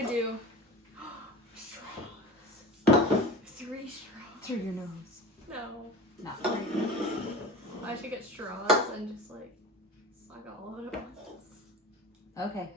could do straws. 3 straws. Through your nose. No. Not through your nose. I should get straws and just like suck all of it at once. Okay.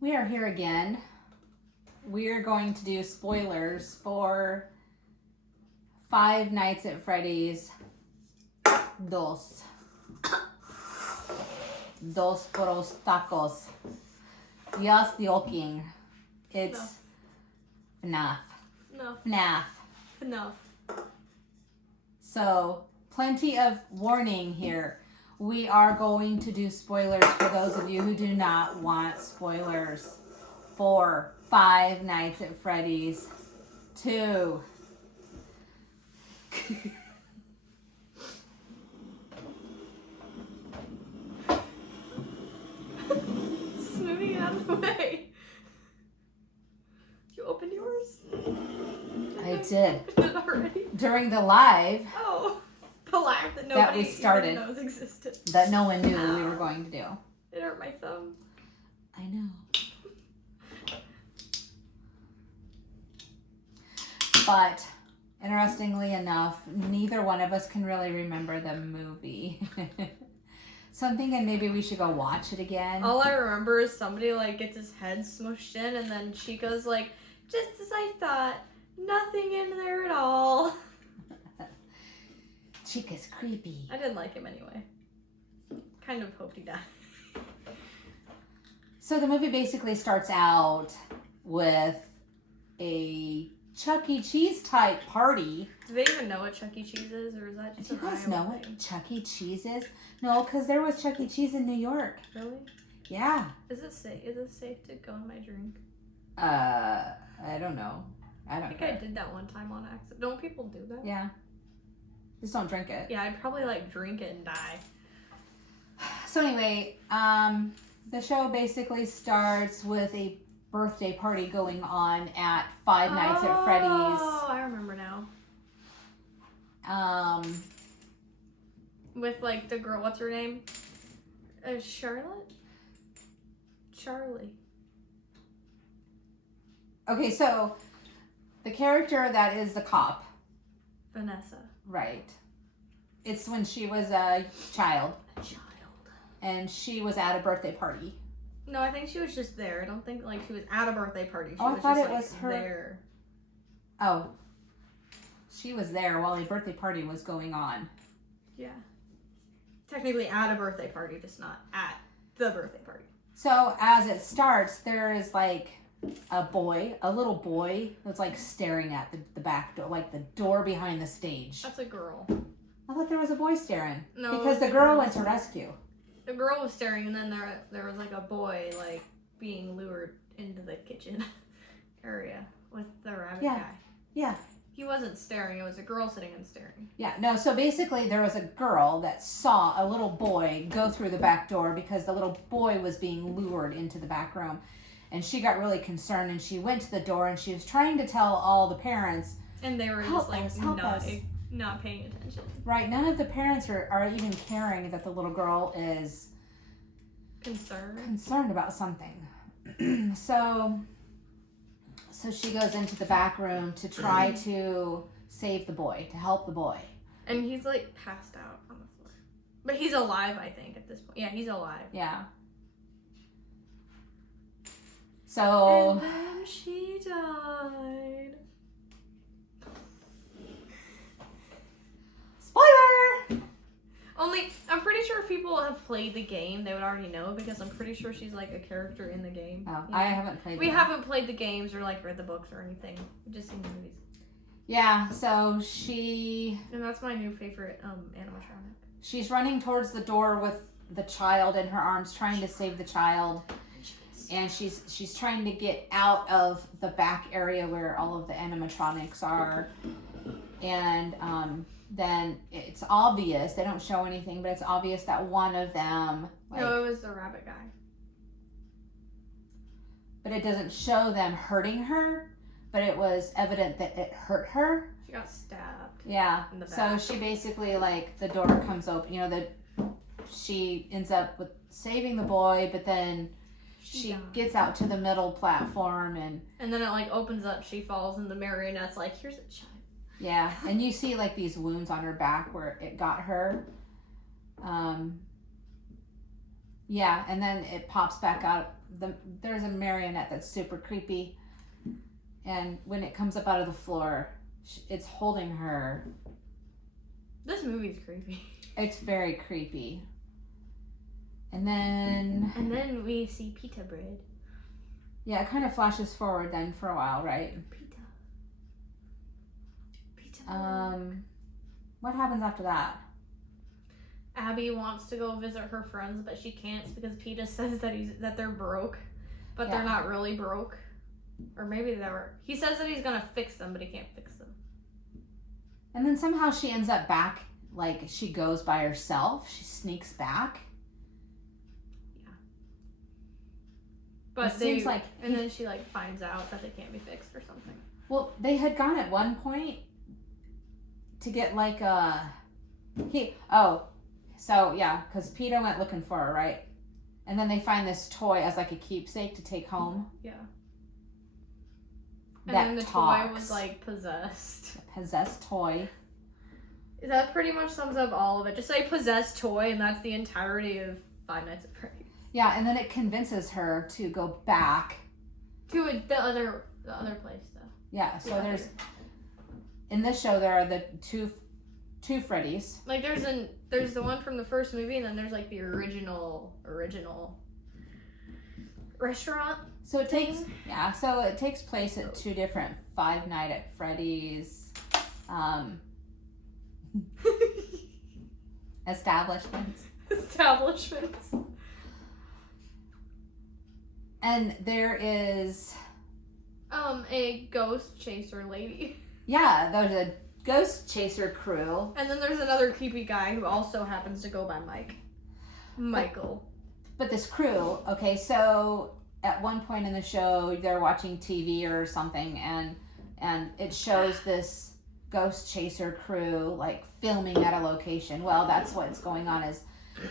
We are here again. We are going to do spoilers for Five Nights at Freddy's Dos por los tacos. Just joking. It's FNAF. No. FNAF. Enough. So, plenty of warning here. We are going to do spoilers for those of you who do not want spoilers for Five Nights at Freddy's 2. Just moving out of the way. You opened yours? I did. Already? During the live Oh. The live that nobody we started. even knows existed. that no one knew we were going to do. It hurt my thumb. I know. But, interestingly enough, neither one of us can really remember the movie. So I'm thinking maybe we should go watch it again. All I remember is somebody like gets his head smushed in and then Chica's like, just as I thought, nothing in there at all. Chica's creepy. I didn't like him anyway. Kind of hoped he died. So the movie basically starts out with a Chuck E. Cheese type party. Do they even know what Chuck E. Cheese is, or is that just Do you an guys Iowa know what thing? Chuck E. Cheese is? No, because there was Chuck E. Cheese in New York. Really? Yeah. Is it safe to go in my drink? I don't know. I I don't think care. I did that one time on accident. Don't people do that? Yeah. Just don't drink it. Yeah, I'd probably like drink it and die. So anyway, the show basically starts with a birthday party going on at Five Nights at Freddy's. Oh, I remember now. With like the girl, what's her name? Charlotte? Charlie. Okay, so the character that is the cop, Vanessa. right? It's when she was a child A child. and she was at a birthday party. No, I think she was just there. I don't think like she was at a birthday party. She Oh, I was thought just, it like, was her- there. Oh, she was there while a birthday party was going on. Yeah. Technically at a birthday party, just not at the birthday party. So as it starts, there is like a little boy that's like staring at the back door, like the door behind the stage. That's a girl. I thought there was a boy staring. No, Because the girl went to rescue. The girl was staring, and then there was like a boy like being lured into the kitchen area with the rabbit Yeah. guy. Yeah. He wasn't staring. It was a girl sitting and staring. Yeah, no, so basically there was a girl that saw a little boy go through the back door because the little boy was being lured into the back room. And she got really concerned and she went to the door and she was trying to tell all the parents, And they were Help just like us. not paying attention. right, none of the parents are even caring that the little girl is concerned about something. So she goes into the back room to try to save the boy, to help the boy. And he's like passed out on the floor. But he's alive, I think, at this point. Yeah, he's alive. Yeah. So And then she died. spoiler! Only, I'm pretty sure if people have played the game, they would already know because I'm pretty sure she's like a character in the game. Oh, Yeah. I haven't played We them. haven't played the games or like read the books or anything. We've just seen the movies. Yeah, so she And that's my new favorite animatronic. she's running towards the door with the child in her arms, trying to save the child. And she's trying to get out of the back area where all of the animatronics are. And then it's obvious, they don't show anything, but it's obvious that one of them, like, No, it was the rabbit guy. but it doesn't show them hurting her, but it was evident that it hurt her. She got stabbed. Yeah. In the So back. she basically, like, the door comes open, she ends up with saving the boy, but then she dies. gets out to the middle platform and then it like opens up. She falls, and the marionette's like, "Here's a child." yeah, and you see like these wounds on her back where it got her. Yeah, and then it pops back out. There's a marionette that's super creepy, and when it comes up out of the floor, it's holding her. This movie's creepy. It's very creepy. And then we see pita bread. Yeah, it kind of flashes forward then for a while, right? Pita. What happens after that? Abby wants to go visit her friends, but she can't because Peta says that they're broke, but they're not really broke, or maybe they were. He says that he's gonna fix them, but he can't fix them. And then somehow she ends up back, like she goes by herself. She sneaks back. Yeah. But it seems like, then she like finds out that they can't be fixed or something. Well, they had gone at one point to get like because Peta went looking for her, right? And then they find this toy as like a keepsake to take home. Yeah. And then the toy was like possessed. A possessed toy. That pretty much sums up all of it. Just say possessed toy, and that's the entirety of Five Nights at Freddy's. Yeah, and then it convinces her to go back to the other place, though. Yeah, so there's in this show there are the two Freddy's. Like there's the one from the first movie, and then there's like the original restaurant. So it takes place at two different Five Nights at Freddy's establishments. And there is a ghost chaser lady. Yeah, there's a ghost chaser crew. And then there's another creepy guy who also happens to go by Michael. But this crew, okay, so at one point in the show they're watching TV or something, and it shows this ghost chaser crew like filming at a location. Well, that's what's going on is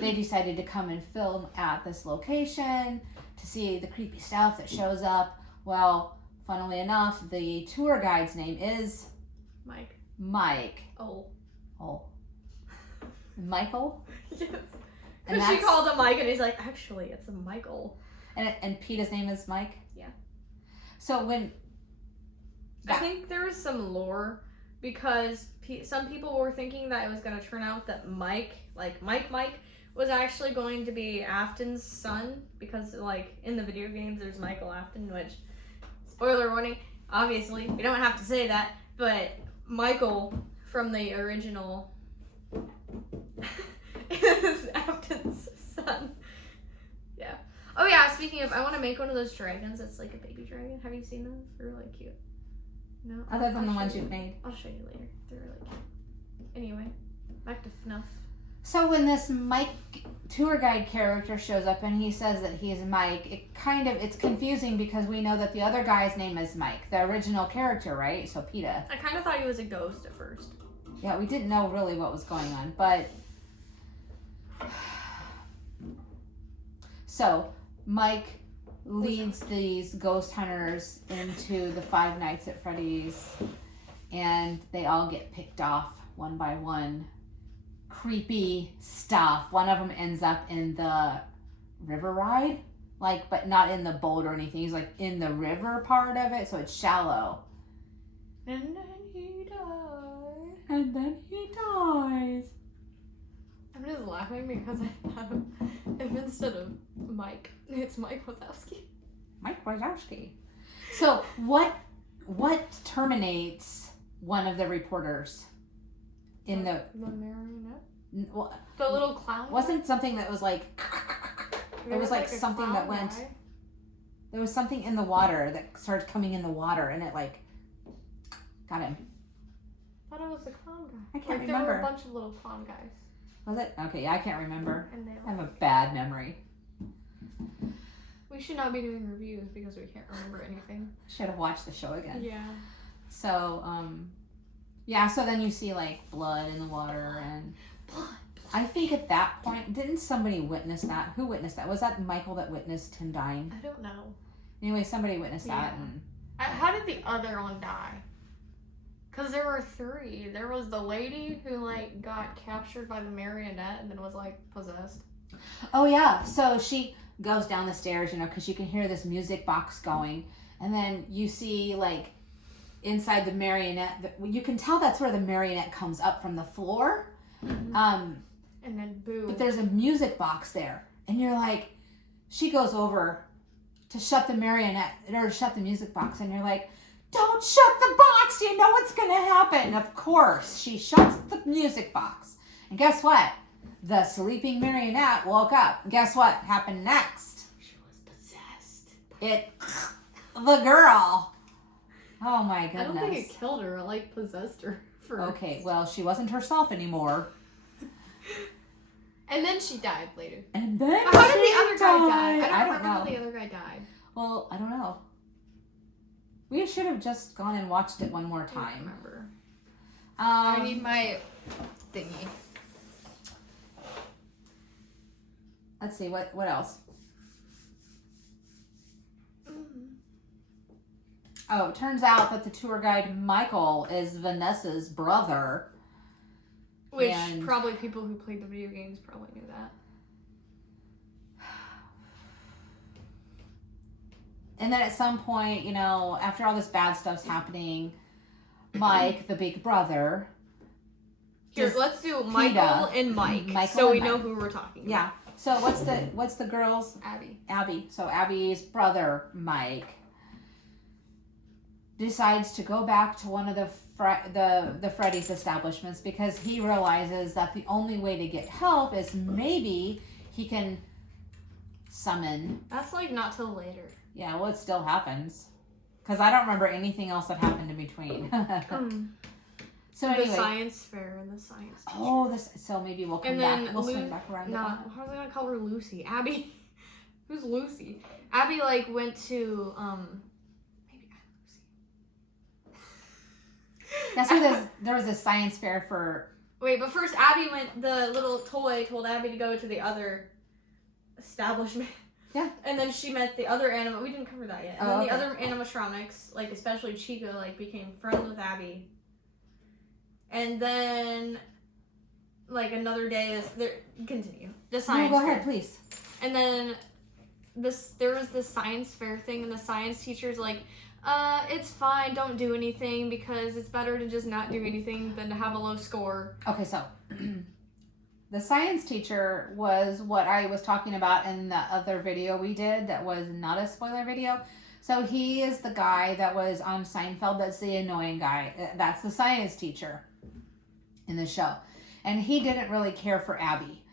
they decided to come and film at this location to see the creepy stuff that shows up. Well, funnily enough, the tour guide's name is Mike. Oh. Michael? Yes. Because she called him Mike, and he's like, actually, it's a Michael. And Peter's name is Mike? Yeah. So when... I think there was some lore, because some people were thinking that it was going to turn out that Mike was actually going to be Afton's son, because, like, in the video games, there's Michael Afton, which, spoiler warning, obviously, we don't have to say that, but Michael from the original is Afton's son. Yeah. Oh, yeah, speaking of, I want to make one of those dragons that's like a baby dragon. Have you seen those? They're really cute. No? Other than the ones you've made. I'll show you later. They're really cute. Anyway, back to FNUF. So when this Mike tour guide character shows up and he says that he's Mike, it's confusing because we know that the other guy's name is Mike, the original character, right? So Peta. I kind of thought he was a ghost at first. Yeah, we didn't know really what was going on, but... So, Mike leads these ghost hunters into the Five Nights at Freddy's, and they all get picked off one by one. Creepy stuff. One of them ends up in the river ride, but not in the boat or anything. He's like in the river part of it, so it's shallow. And then he died. And then he dies. I'm just laughing because I thought if instead of Mike, it's Mike Wazowski. Mike Wazowski. So what terminates one of the reporters in the marionette? Well, the little clown? Wasn't something that was like... There was like something that went... Guy. There was something in the water that started coming in the water and it got him. I thought it was the clown guy. I can't There remember. were a bunch of little clown guys. Was it? Okay, yeah, I can't remember. And I have a bad memory. We should not be doing reviews because we can't remember anything. Should have watched the show again. Yeah. So, so then you see like blood in the water and... Blood. I think at that point, didn't somebody witness that? Who witnessed that? Was that Michael that witnessed him dying? I don't know. Anyway, somebody witnessed that. And How did the other one die? Because there were 3. There was the lady who, like, got captured by the marionette and then was, like, possessed. Oh, yeah. So she goes down the stairs, you know, because you can hear this music box going. And then you see, like, inside the marionette, you can tell that's where the marionette comes up from the floor. Mm-hmm. And then boo. But there's a music box there. And you're like, she goes over to shut the marionette, or shut the music box. And you're like, don't shut the box. You know what's going to happen. Of course, she shuts the music box. And guess what? The sleeping marionette woke up. And guess what happened next? She was possessed. The girl. Oh my goodness. I don't think it killed her. It, like, possessed her first. Okay, well, she wasn't herself anymore. And then she died later. And then how did the other guy die? I don't remember know. how the other guy died. Well, I don't know. We should have just gone and watched it one more I time. don't remember. I need my thingy. Let's see, what else? Oh, it turns out that the tour guide Michael is Vanessa's brother. Which probably people who played the video games probably knew that. And then at some point, you know, after all this bad stuff's happening, Mike, the big brother. Here, let's do Michael and Mike, so we know who we're talking about. Yeah. So what's the girl's? Abby. So Abby's brother, Mike, decides to go back to one of the Freddy's establishments because he realizes that the only way to get help is maybe he can summon. That's like not till later. Yeah, well, it still happens because I don't remember anything else that happened in between. So anyway, the science fair and the science teacher. Oh, so maybe we'll come back. We'll swing back around. No, how was I gonna call her Lucy? Abby. Who's Lucy? Abby like went to maybe Lucy. That's where there was a science fair for. Wait, but first Abby went. The little toy told Abby to go to the other establishment. Yeah. And then she met the other anima. We didn't cover that yet. And then the other animatronics, like especially Chica, like became friends with Abby. And then, like another day, continue the science. No, go fair. ahead, please. And then there was this science fair thing, and the science teacher's like, it's fine, don't do anything because it's better to just not do anything than to have a low score. Okay, so the science teacher was what I was talking about in the other video we did that was not a spoiler video. So he is the guy that was on Seinfeld. That's the annoying guy. That's the science teacher in the show. And he didn't really care for Abby.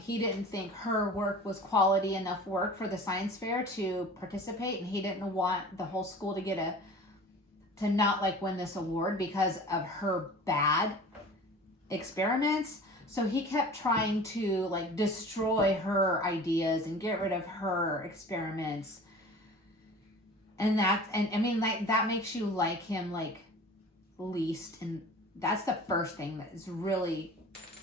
He didn't think her work was quality enough work for the science fair to participate. And he didn't want the whole school to not like win this award because of her bad experiments. So he kept trying to like destroy her ideas and get rid of her experiments. And I mean, like, that makes you like him, like, least. And that's the first thing that is really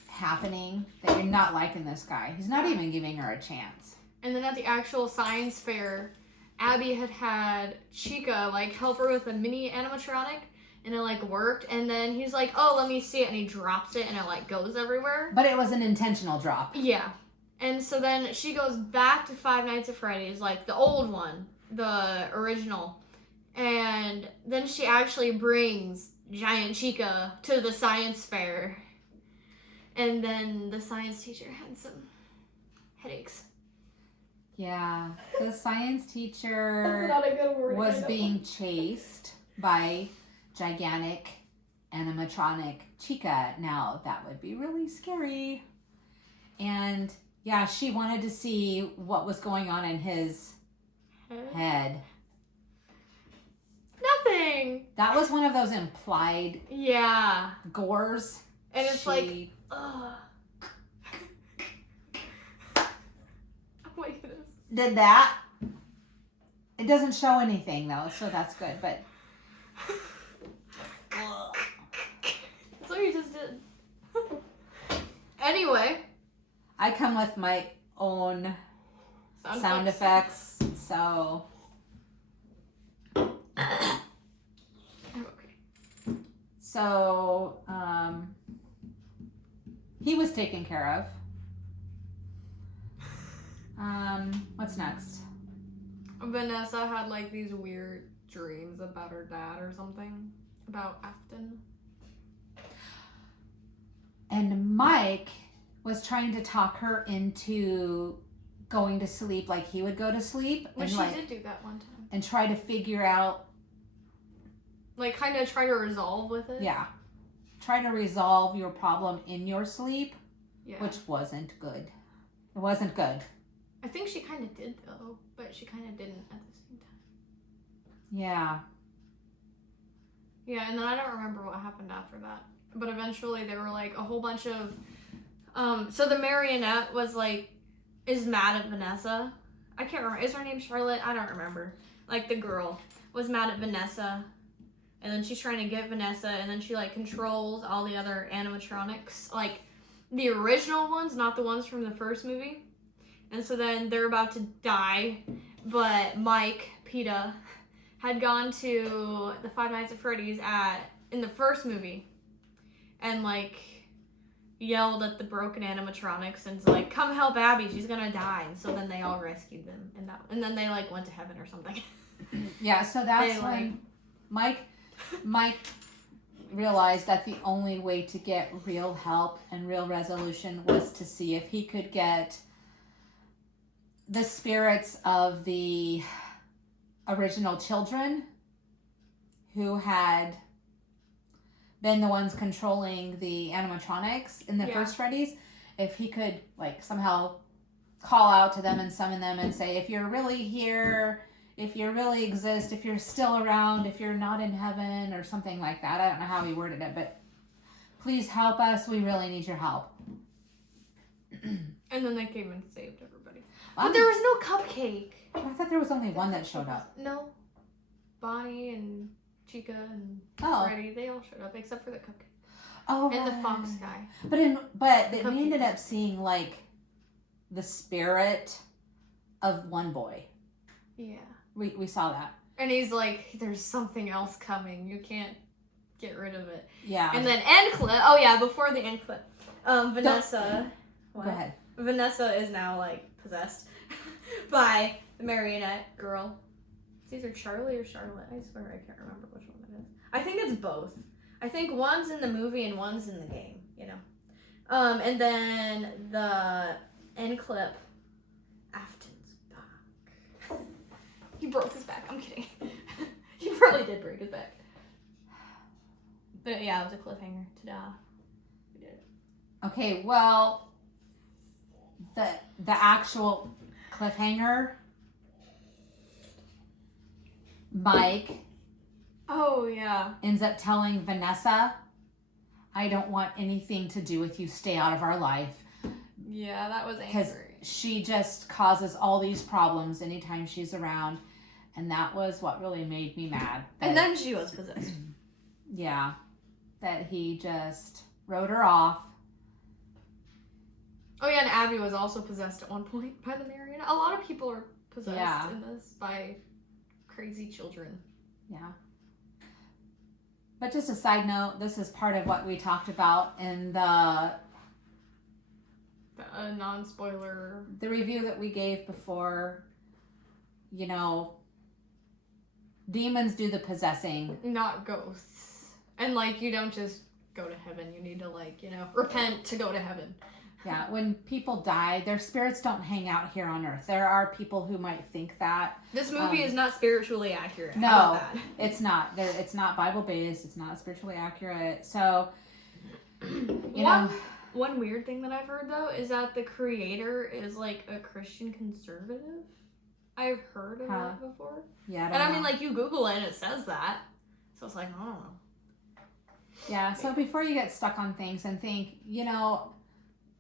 happening, that you're not liking this guy. He's not even giving her a chance. And then at the actual science fair, Abby had Chica, like, help her with a mini animatronic. And it, like, worked. And then he's like, oh, let me see it. And he drops it, and it, like, goes everywhere. But it was an intentional drop. Yeah. And so then she goes back to Five Nights at Freddy's, like, the old one. The original. And then she actually brings giant Chica to the science fair. And then the science teacher had some headaches. Yeah. The science teacher That's not a good word, was being chased by gigantic animatronic Chica. Now, that would be really scary. And yeah, she wanted to see what was going on in his head. Nothing. That was one of those implied gores. And it's like, ugh. Oh my goodness. Did that. It doesn't show anything though, so that's good, but That's what you just did. Anyway. I come with my own sound effects, so... Okay. So, he was taken care of. What's next? Vanessa had like these weird dreams about her dad or something. About Afton. And Mike was trying to talk her into going to sleep like he would go to sleep. Well, and she like, did do that one time. And try to figure out... Like, kind of try to resolve with it? Yeah. Try to resolve your problem in your sleep, Yeah. which wasn't good. It wasn't good. I think she kind of did, though, but she kind of didn't at the same time. Yeah. Yeah, and then I don't remember what happened after that. But eventually there were, like, a whole bunch of... so the marionette was, like, is mad at Vanessa. I can't remember. Is her name Charlotte? I don't remember. Like, the girl was mad at Vanessa. And then she's trying to get Vanessa, and then she, like, controls all the other animatronics. Like, the original ones, not the ones from the first movie. And so then they're about to die, but Mike, PETA, had gone to the Five Nights at Freddy's in the first movie. And, like, yelled at the broken animatronics and was like, come help Abby, she's gonna die. And so then they all rescued them. And then they, like, went to heaven or something. Yeah, so that's when Mike realized that the only way to get real help and real resolution was to see if he could get the spirits of the original children who had been the ones controlling the animatronics in the first Freddy's, if he could, like, somehow call out to them and summon them and say, if you're really here, if you really exist, if you're still around, if you're not in heaven, or something like that. I don't know how he worded it, but please help us. We really need your help. And then they came and saved everybody. But there was no cupcake. I thought there was only one that showed up. No. Bonnie and Chica and Freddy, they all showed up except for the cupcake. Oh, and the fox guy. But we ended up seeing, like, the spirit of one boy. Yeah. We saw that. And he's like, there's something else coming. You can't get rid of it. Yeah. And then end clip. Oh, yeah, before the end clip. Vanessa. Go ahead. Vanessa is now, like, possessed by the marionette girl. It's either Charlie or Charlotte. I swear I can't remember which one it is. I think it's both. I think one's in the movie and one's in the game, you know. And then the end clip, Afton's back. He broke his back. I'm kidding. He probably did break his back. But yeah, it was a cliffhanger. Ta-da. We did it. Okay, well, the actual cliffhanger, Mike ends up telling Vanessa, I don't want anything to do with you. Stay out of our life. Yeah, that was angry. Because she just causes all these problems anytime she's around. And that was what really made me mad. And then she was possessed. Yeah. That he just wrote her off. Oh yeah, and Abby was also possessed at one point by the marionette. A lot of people are possessed in this by crazy children. Yeah. But just a side note, this is part of what we talked about in the non-spoiler. The review that we gave before, you know, demons do the possessing. Not ghosts. And, like, you don't just go to heaven. You need to, like, you know, repent to go to heaven. Yeah, when people die, their spirits don't hang out here on Earth. There are people who might think that. This movie is not spiritually accurate. No, it's not. It's not Bible-based. It's not spiritually accurate. So, you know. One weird thing that I've heard, though, is that the creator is, like, a Christian conservative. I've heard of that before. Yeah, I mean, like, you Google it and it says that. So it's like, I don't know. Yeah, so before you get stuck on things and think, you know,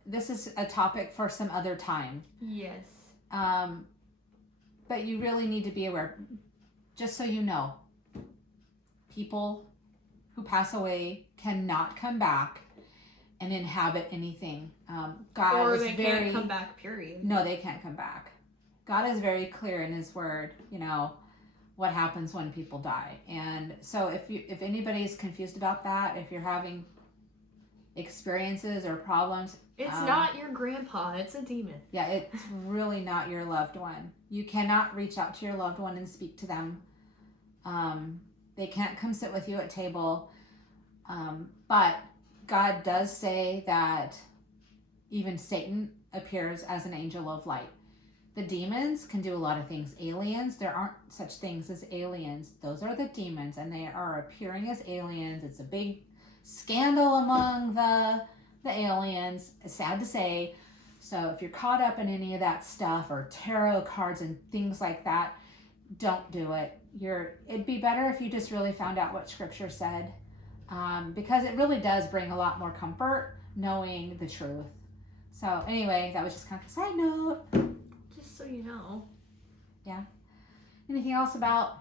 this is a topic for some other time. Yes. But you really need to be aware. Just so you know, people who pass away cannot come back. and inhabit anything. God or is they can't come back, period. No, they can't come back. God is very clear in his word, you know, what happens when people die. And so if anybody's confused about that, if you're having experiences or problems, it's not your grandpa, it's a demon. Yeah, it's really not your loved one. You cannot reach out to your loved one and speak to them. They can't come sit with you at table. But God does say that even Satan appears as an angel of light. The demons can do a lot of things. Aliens, there aren't such things as aliens. Those are the demons, and they are appearing as aliens. It's a big scandal among the aliens. It's sad to say. So if you're caught up in any of that stuff or tarot cards and things like that, don't do it. It'd be better if you just really found out what Scripture said, because it really does bring a lot more comfort knowing the truth. So anyway, that was just kind of a side note. Just so you know. Yeah. Anything else about?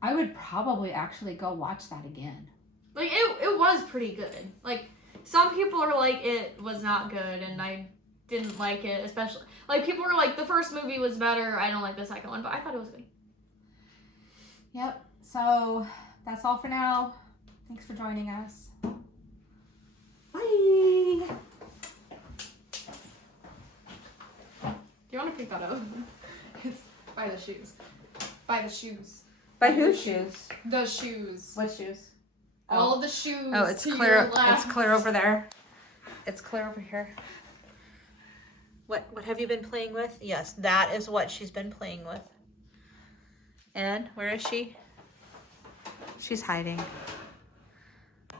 I would probably actually go watch that again. Like, it was pretty good. Like, some people are like, it was not good, and I didn't like it, especially. Like, people were like, the first movie was better, I don't like the second one, but I thought it was good. Yep. So, that's all for now. Thanks for joining us. Bye! Do you want to pick that up? It's by the shoes. By the shoes. By whose shoes? The shoes. What shoes? All of the shoes. Oh, it's to clear. Your left. It's clear over there. It's clear over here. What have you been playing with? Yes, that is what she's been playing with. And where is she? She's hiding.